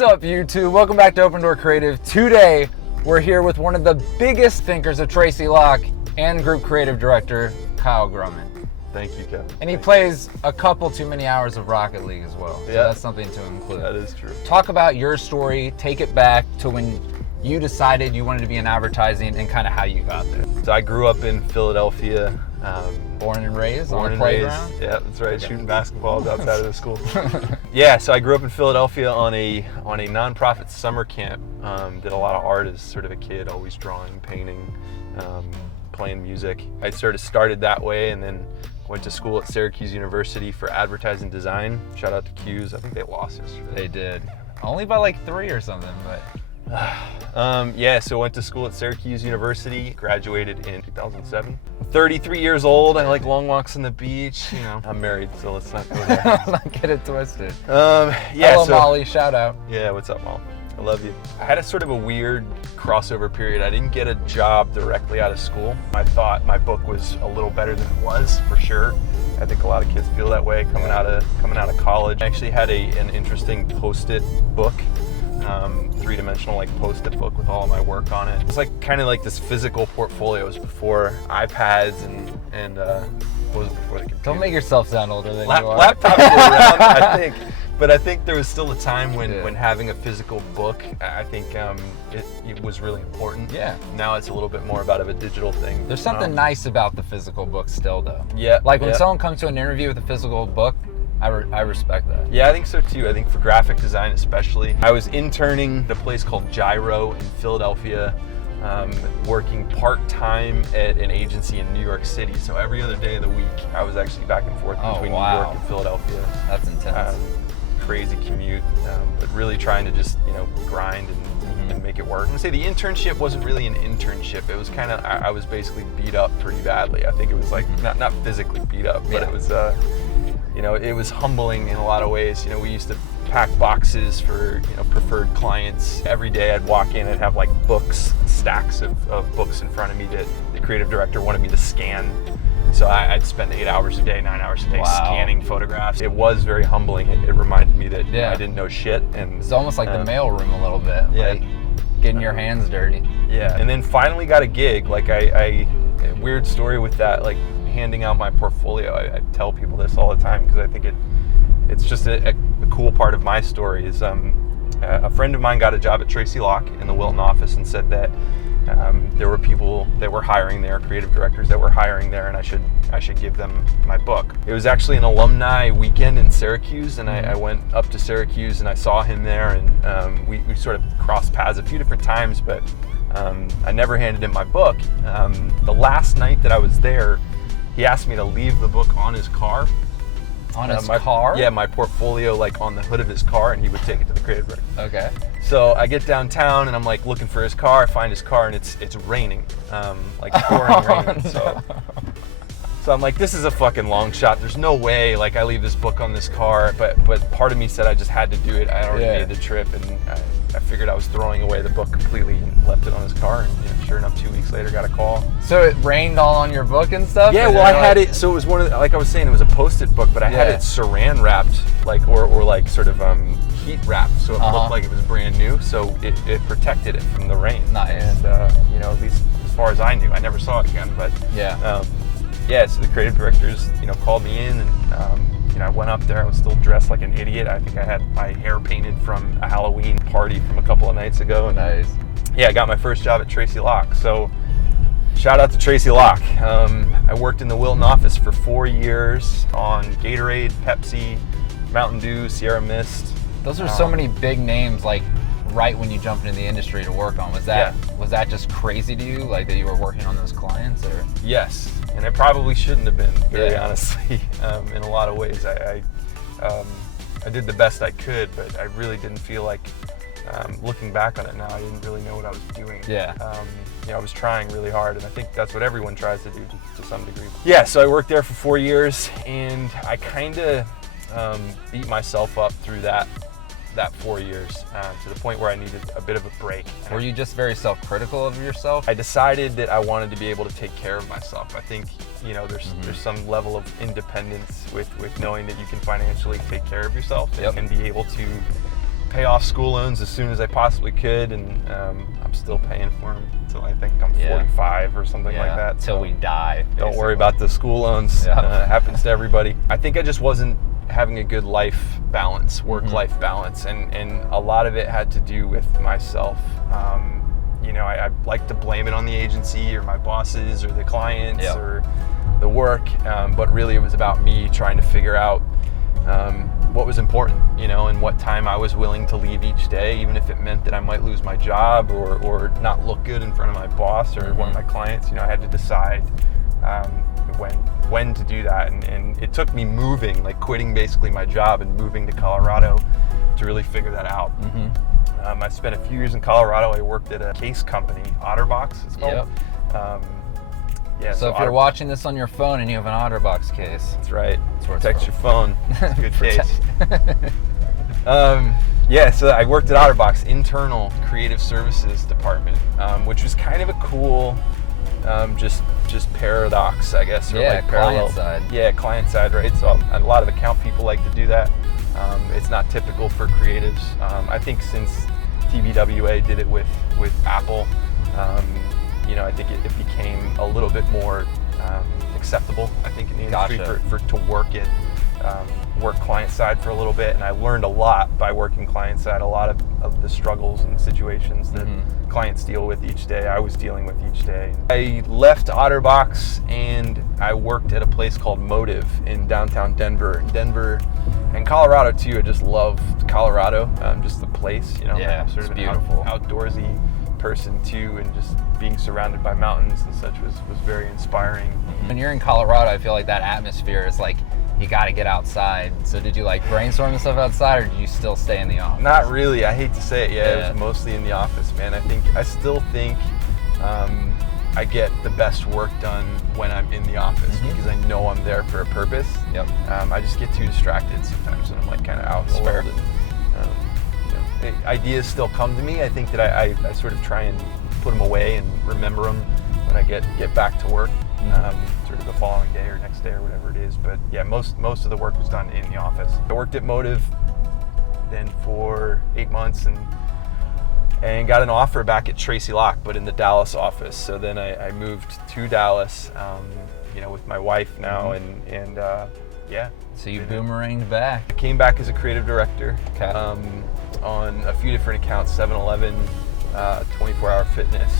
What's up, YouTube? Welcome back to Open Door Creative. Today, we're here with one of the biggest thinkers of Tracy Locke and Group Creative Director, Kyle Grummun. Thank you, Kevin. And he plays a couple too many hours of Rocket League as well. So yeah, that's something to include. That is true. Talk about your story, take it back to when you decided you wanted to be in advertising and kind of how you got there. So I grew up in Philadelphia. Born and raised on the playground? Yeah, that's right. Okay. Shooting basketballs outside of the school. Yeah, so I grew up in Philadelphia on a nonprofit summer camp. Did a lot of art as sort of a kid, always drawing, painting, playing music. I sort of started that way and then went to school at Syracuse University for advertising design. Shout out to Q's. I think they lost yesterday. They did. Only by like 3 or something, but... Yeah, so I went to school at Syracuse University, graduated in 2007. 33 years old, I like long walks on the beach, you know. I'm married, so let's not go there. Let's not get it twisted. Yeah, hello, Molly, shout out. Yeah, what's up, Mom? I love you. I had a sort of a weird crossover period. I didn't get a job directly out of school. I thought my book was a little better than it was, for sure. I think a lot of kids feel that way coming out of college. I actually had an interesting Post-it book. Three-dimensional like Post-it book with all of my work on it. It's like kind of like this physical portfolio. It was before iPads and what was it before the computer? Don't make yourself sound older than you are. Laptops were around, I think, but I think there was still a time when having a physical book, I think it was really important. Yeah. Now it's a little bit more about a digital thing. There's something nice about the physical book still, though. Yeah. Like when someone comes to an interview with a physical book, I respect that. Yeah, I think so too. I think for graphic design especially. I was interning at a place called Gyro in Philadelphia, working part-time at an agency in New York City. So every other day of the week, I was actually back and forth between New York and Philadelphia. That's intense. Crazy commute, but really trying to just, grind and make it work. I'm gonna say the internship wasn't really an internship. It was kind of, I was basically beat up pretty badly. I think it was like, not physically beat up, but it was, it was humbling in a lot of ways. We used to pack boxes for, preferred clients. Every day I'd walk in, I'd have like stacks of books in front of me that the creative director wanted me to scan. So I'd spend 8 hours a day, 9 hours a day scanning photographs. It was very humbling. It reminded me that I didn't know shit. And it's almost like the mailroom a little bit. Yeah. Like getting your hands dirty. Yeah. And then finally got a gig. Like a weird story with that, like handing out my portfolio. I tell people this all the time because I think it's just a cool part of my story is a friend of mine got a job at Tracy Locke in the Wilton office and said that there were people that were hiring there, creative directors that were hiring there, and I should give them my book. It was actually an alumni weekend in Syracuse, and I went up to Syracuse and I saw him there, and we sort of crossed paths a few different times, but I never handed him my book. The last night that I was there, he asked me to leave the book on his car. On his car? Yeah, my portfolio like on the hood of his car, and he would take it to the creative director. Okay. So I get downtown and I'm like looking for his car. I find his car and it's raining, like pouring rain. No. So I'm like, this is a fucking long shot. There's no way like I leave this book on this car. But part of me said I just had to do it. I already made the trip, and I figured I was throwing away the book completely and left it on his car. And sure enough, 2 weeks later, got a call. So it rained all on your book and stuff? Yeah, well, I had it. So it was one of the, like I was saying, it was a Post-it book, but I had it saran wrapped, like or like sort of heat wrapped, so it looked like it was brand new. So it protected it from the rain. Nice. And at least as far as I knew, I never saw it again. But so the creative directors, called me in, and I went up there. I was still dressed like an idiot. I think I had my hair painted from a Halloween party from a couple of nights ago. And, nice. Yeah, I got my first job at Tracy Locke. So shout out to Tracy Locke. I worked in the Wilton office for 4 years on Gatorade, Pepsi, Mountain Dew, Sierra Mist. Those are so many big names, like right when you jumped into the industry to work on. Was that just crazy to you, like that you were working on those clients, or? Yes, and it probably shouldn't have been, very honestly. In a lot of ways, I did the best I could, but I really didn't feel like, looking back on it now, I didn't really know what I was doing. Yeah. I was trying really hard, and I think that's what everyone tries to do to some degree. Yeah, so I worked there for 4 years, and I kind of beat myself up through that 4 years to the point where I needed a bit of a break. Were you just very self-critical of yourself? I decided that I wanted to be able to take care of myself. I think there's some level of independence with knowing that you can financially take care of yourself and be able to pay off school loans as soon as I possibly could, and I'm still paying for them until I think I'm 45 or something like that. Until we die. Basically. Don't worry about the school loans. Yeah. Happens to everybody. I think I just wasn't having a good life balance, work-life balance, and a lot of it had to do with myself. I like to blame it on the agency or my bosses or the clients or the work, but really it was about me trying to figure out what was important, and what time I was willing to leave each day, even if it meant that I might lose my job or not look good in front of my boss or one of my clients. I had to decide when to do that, and it took me moving, like quitting basically my job and moving to Colorado to really figure that out. I spent a few years in Colorado. I worked at a case company, OtterBox it's called. So if you're watching this on your phone and you have an OtterBox case, that's right. Protect your phone. It's a good case. So I worked at OtterBox, internal creative services department, which was kind of a cool, just paradox, I guess, or like parallel. Client side. Yeah, client side, right? So a lot of account people like to do that. It's not typical for creatives. I think since TBWA did it with Apple, I think it became a little bit more acceptable, I think, in the industry to work client side for a little bit. And I learned a lot by working client side, a lot of the struggles and situations that clients deal with each day, I was dealing with each day. I left OtterBox and I worked at a place called Motive in downtown Denver. And Colorado too. I just loved Colorado, just the place, Yeah, I'm sort of beautiful. an outdoorsy person too, and just being surrounded by mountains and such was very inspiring. When you're in Colorado, I feel like that atmosphere is like, you got to get outside. So did you like brainstorm and stuff outside, or did you still stay in the office? Not really. I hate to say it. Yeah, it was mostly in the office, man. I still think I get the best work done when I'm in the office because I know I'm there for a purpose. I just get too distracted sometimes when I'm like kind of out in the world. And, ideas still come to me. I think that I sort of try and put them away and remember them when I get back to work, sort of the following day or next day or whatever it is. But yeah, most of the work was done in the office. I worked at Motive then for 8 months and got an offer back at Tracy Locke, but in the Dallas office. So then I moved to Dallas, with my wife now, and So you boomeranged back. I came back as a creative director on a few different accounts: 7-Eleven, 24-Hour Fitness,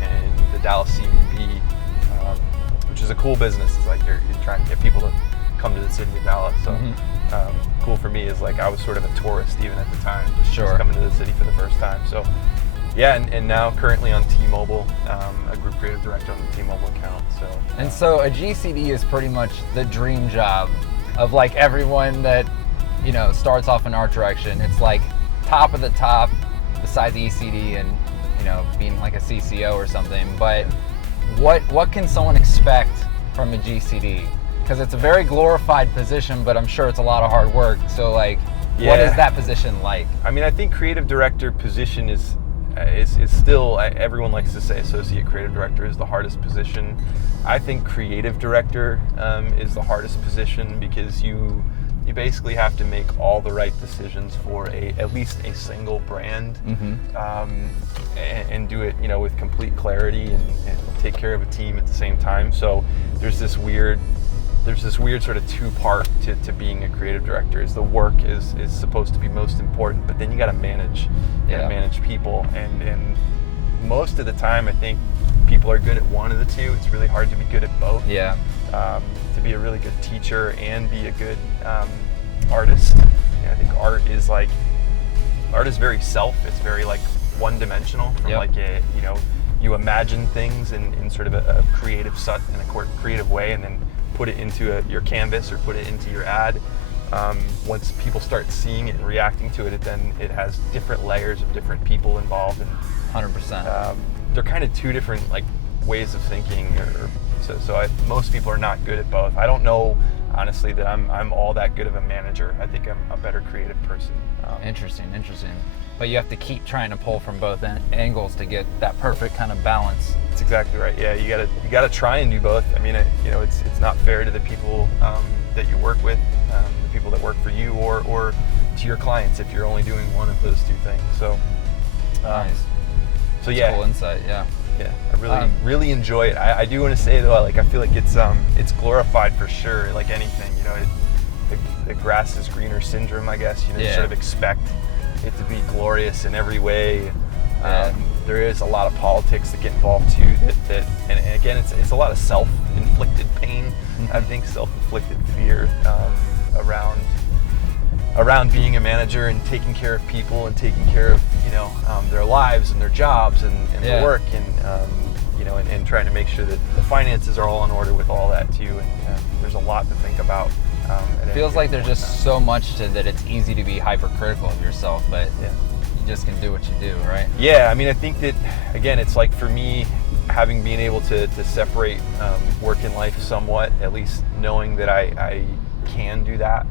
and the Dallas CBB, which is a cool business. It's like you're trying to get people to come to the city of Dallas. So cool for me is like I was sort of a tourist even at the time, just coming to the city for the first time. So and now currently on T-Mobile, a group creative director on the T-Mobile account. So a GCD is pretty much the dream job of like everyone that starts off in art direction. It's like top of the top besides ECD and being like a CCO or something. But what can someone expect from a GCD? Because it's a very glorified position, but I'm sure it's a lot of hard work. So what is that position like? I mean, I think creative director position is still, everyone likes to say associate creative director is the hardest position. I think creative director is the hardest position because you basically have to make all the right decisions for at least a single brand, and do it with complete clarity and take care of a team at the same time. So there's this weird sort of two-part to being a creative director. Is the work is supposed to be most important, but then you got to manage people, and most of the time I think people are good at one of the two. It's really hard to be good at both. To be a really good teacher and be a good artist. I think art is very it's very like one-dimensional from like you imagine things in sort of a creative creative way, and then put it into your canvas or put it into your ad. Once people start seeing it and reacting to it, then it has different layers of different people involved. And 100%. They're kind of two different ways of thinking. Most people are not good at both. I don't know, honestly, that I'm all that good of a manager. I think I'm a better creative person. Interesting. But you have to keep trying to pull from both angles to get that perfect kind of balance. That's exactly right. Yeah, you gotta try and do both. I mean, it's not fair to the people that you work with, the people that work for you, or to your clients if you're only doing one of those two things. So, Nice. so yeah, Cool insight. Yeah. yeah, I really enjoy it. I do want to say though, like I feel like it's glorified for sure. Like anything, you know, the grass is greener syndrome, I guess. You know, you sort of expect it to be glorious in every way. There is a lot of politics that get involved too. And again, it's a lot of self-inflicted pain. I think self-inflicted fear around being a manager and taking care of people and taking care of their lives and their jobs and their work and trying to make sure that the finances are all in order with all that too. And there's a lot to think about. It feels like there's just so much to that. It's easy to be hypercritical of yourself, but you just can do what you do, right? Yeah, I mean, I think that again, it's like for me, having been able to separate work and life somewhat, at least knowing that I can do that,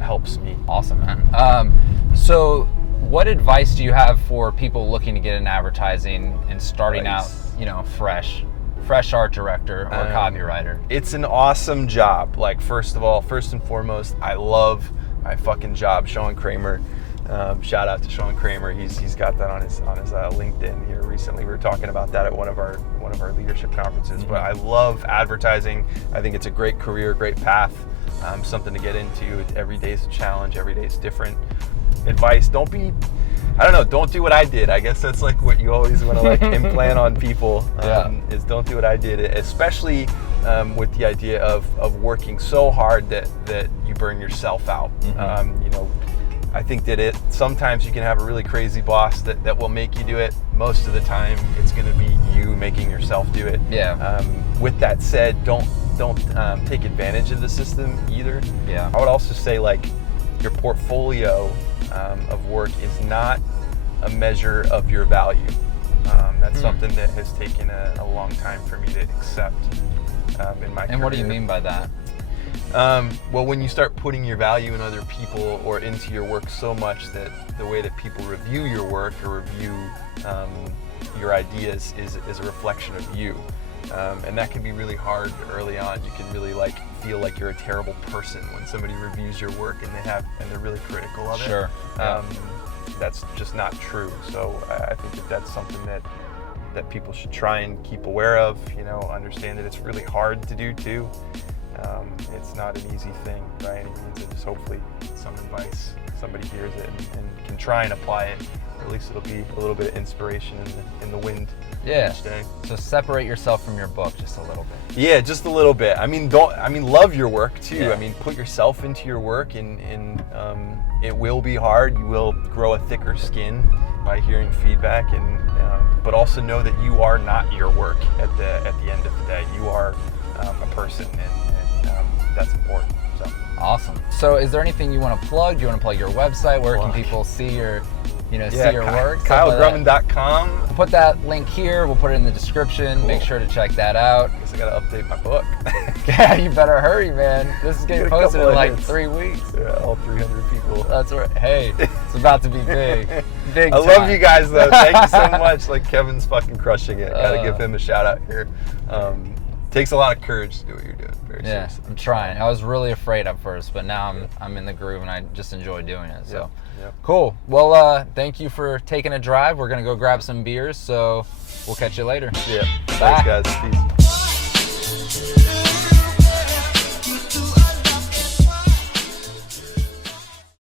helps me. Awesome, man. So what advice do you have for people looking to get in advertising and starting out, fresh art director or copywriter? It's an awesome job. Like, first and foremost, I love my fucking job. Sean Kramer, shout out to Sean Kramer. He's got that on his LinkedIn here recently. We were talking about that at one of our leadership conferences. But I love advertising. I think it's a great career, great path, something to get into. Every day is a challenge. Every day is different. Advice: don't do what I did. I guess that's like what you always want to like implant on people, is don't do what I did, especially with the idea of working so hard that you burn yourself out. I think that sometimes you can have a really crazy boss that will make you do it. Most of the time it's going to be you making yourself do it. With that said, don't take advantage of the system either. I would also say, like, your portfolio of work is not a measure of your value. That's something that has taken a long time for me to accept in my career. And what do you mean by that? Well, when you start putting your value in other people or into your work so much that the way that people review your work or review your ideas is a reflection of you. And that can be really hard early on. You can really feel like you're a terrible person when somebody reviews your work and they're really critical of it. Sure. That's just not true. So I think that's something that people should try and keep aware of. Understand that it's really hard to do too. It's not an easy thing by any means. And just hopefully some advice, somebody hears it and can try and apply it. Or at least it'll be a little bit of inspiration in the wind. Each day. So separate yourself from your book just a little bit. Yeah, just a little bit. I mean, love your work too. I mean, put yourself into your work, and it will be hard. You will grow a thicker skin by hearing feedback, but also know that you are not your work at the end of the day. You are a person, and that's important. So awesome. So, is there anything you want to plug? Do you want to plug your website? Where can people see your see your work? KyleGrummun.com. We'll put that link here. We'll put it in the description. Cool. Make sure to check that out. I guess I gotta update my book. Yeah, you better hurry, man. This is getting posted in like 3 weeks. Yeah, all 300 people. That's right. Hey, it's about to be big. Big I time. love you guys though. Thank you so much. Like, Kevin's fucking crushing it. Gotta give him a shout out here. Takes a lot of courage to do what you're doing. Very seriously. I'm trying. I was really afraid at first, but now I'm in the groove and I just enjoy doing it. So cool. Well, thank you for taking a drive. We're gonna go grab some beers, so we'll catch you later. Yeah. Thanks, guys. Peace.